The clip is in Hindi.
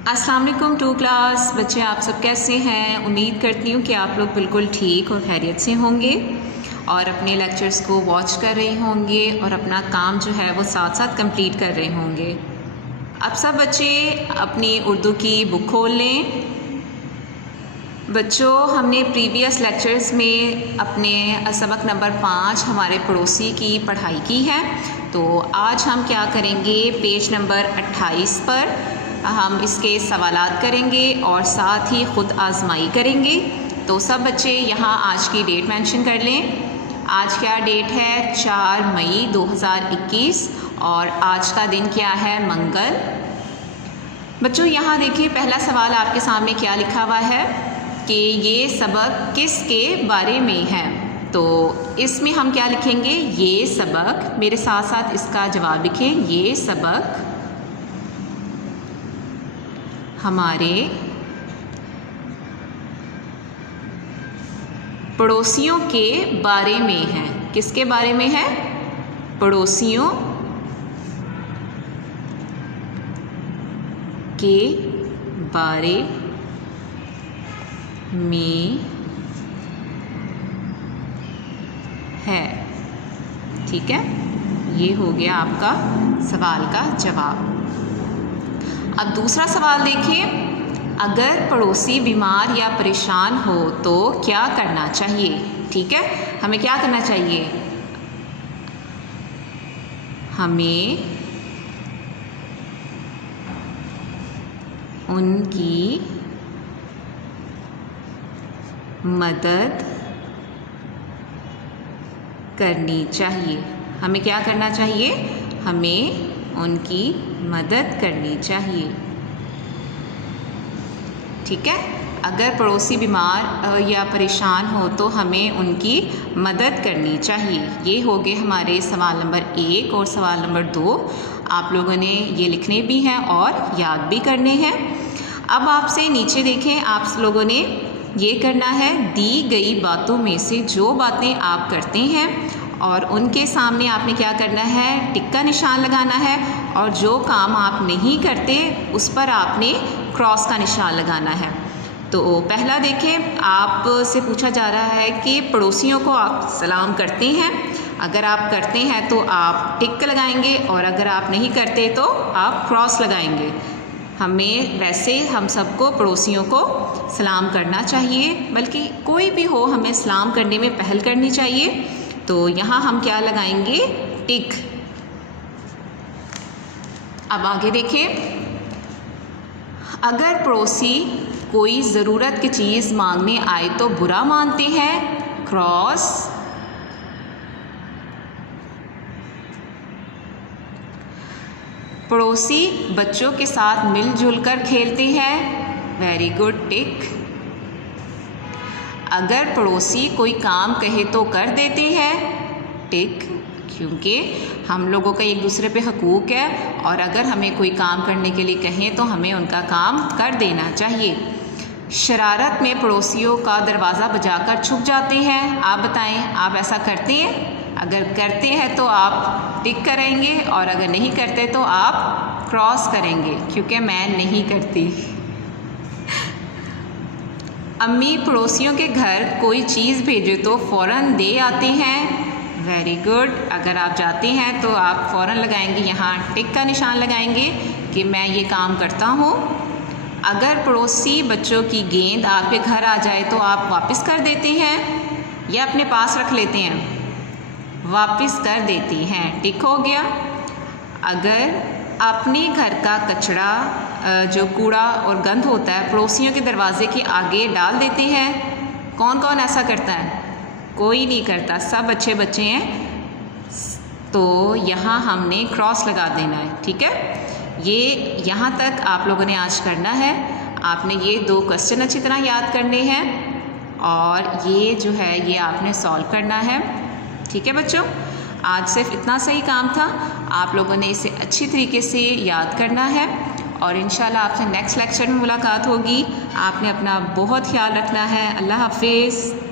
अस्सलाम वालेकुम टू क्लास बच्चे, आप सब कैसे हैं। उम्मीद करती हूँ कि आप लोग बिल्कुल ठीक और खैरियत से होंगे और अपने लेक्चर्स को वॉच कर रहे होंगे और अपना काम जो है वो साथ साथ कंप्लीट कर रहे होंगे। अब सब बच्चे अपनी उर्दू की बुक खोल लें। बच्चों, हमने प्रीवियस लेक्चर्स में अपने सबक नंबर 5 हमारे पड़ोसी की पढ़ाई की है। तो आज हम क्या करेंगे, पेज नंबर 28 पर हम इसके सवालात करेंगे और साथ ही ख़ुद आजमाई करेंगे। तो सब बच्चे यहाँ आज की डेट मेंशन कर लें। आज क्या डेट है, 4 मई 2021 और आज का दिन क्या है, मंगल। बच्चों यहाँ देखिए, पहला सवाल आपके सामने क्या लिखा हुआ है कि ये सबक किसके बारे में है। तो इसमें हम क्या लिखेंगे, ये सबक, मेरे साथ साथ इसका जवाब लिखें। ये सबक हमारे पड़ोसियों के बारे में है। किसके बारे में है, पड़ोसियों के बारे में है। ठीक है, ये हो गया आपका सवाल का जवाब। अब दूसरा सवाल देखिए, अगर पड़ोसी बीमार या परेशान हो तो क्या करना चाहिए। ठीक है, हमें क्या करना चाहिए, हमें उनकी मदद करनी चाहिए। हमें क्या करना चाहिए, हमें उनकी मदद करनी चाहिए। ठीक है, अगर पड़ोसी बीमार या परेशान हो तो हमें उनकी मदद करनी चाहिए। ये हो गए हमारे सवाल नंबर 1 और सवाल नंबर 2। आप लोगों ने ये लिखने भी हैं और याद भी करने हैं। अब आपसे नीचे देखें, आप लोगों ने ये करना है, दी गई बातों में से जो बातें आप करते हैं और उनके सामने आपने क्या करना है, टिक का निशान लगाना है और जो काम आप नहीं करते उस पर आपने क्रॉस का निशान लगाना है। तो पहला देखें, आपसे पूछा जा रहा है कि पड़ोसियों को आप सलाम करते हैं। अगर आप करते हैं तो आप टिक लगाएंगे और अगर आप नहीं करते तो आप क्रॉस लगाएंगे। हमें वैसे हम सबको पड़ोसियों को सलाम करना चाहिए, बल्कि कोई भी हो हमें सलाम करने में पहल करनी चाहिए। तो यहाँ हम क्या लगाएंगे, टिक। अब आगे देखें, अगर पड़ोसी कोई ज़रूरत की चीज़ मांगने आए तो बुरा मानते हैं, क्रॉस। पड़ोसी बच्चों के साथ मिलजुल कर खेलते हैं, वेरी गुड, टिक। अगर पड़ोसी कोई काम कहे तो कर देते हैं, टिक, क्योंकि हम लोगों का एक दूसरे पे हकूक़ है और अगर हमें कोई काम करने के लिए कहें तो हमें उनका काम कर देना चाहिए। शरारत में पड़ोसियों का दरवाज़ा बजाकर छुप जाते हैं। आप बताएं, आप ऐसा करते हैं? अगर करते हैं तो आप टिक करेंगे और अगर नहीं करते तो आप क्रॉस करेंगे, क्योंकि मैं नहीं करती। अम्मी पड़ोसियों के घर कोई चीज़ भेजे तो फ़ौरन दे आते हैं, वेरी गुड। अगर आप जाते हैं तो आप फ़ौरन लगाएंगे, यहाँ टिक का निशान लगाएंगे कि मैं ये काम करता हूँ। अगर पड़ोसी बच्चों की गेंद आपके घर आ जाए तो आप वापस कर देते हैं या अपने पास रख लेते हैं, वापस कर देती हैं, टिक हो गया। अगर अपने घर का कचरा, जो कूड़ा और गंद होता है, पड़ोसियों के दरवाजे के आगे डाल देते हैं, कौन कौन ऐसा करता है, कोई नहीं करता, सब अच्छे बच्चे हैं। तो यहाँ हमने क्रॉस लगा देना है। ठीक है, ये यहाँ तक आप लोगों ने आज करना है। आपने ये 2 क्वेश्चन अच्छी तरह याद करने हैं और ये जो है ये आपने सॉल्व करना है। ठीक है बच्चों, आज सिर्फ इतना सही काम था। आप लोगों ने इसे अच्छी तरीके से याद करना है और इंशाल्लाह आपसे नेक्स्ट लेक्चर में मुलाकात होगी। आपने अपना बहुत ख्याल रखना है। अल्लाह हाफिज़।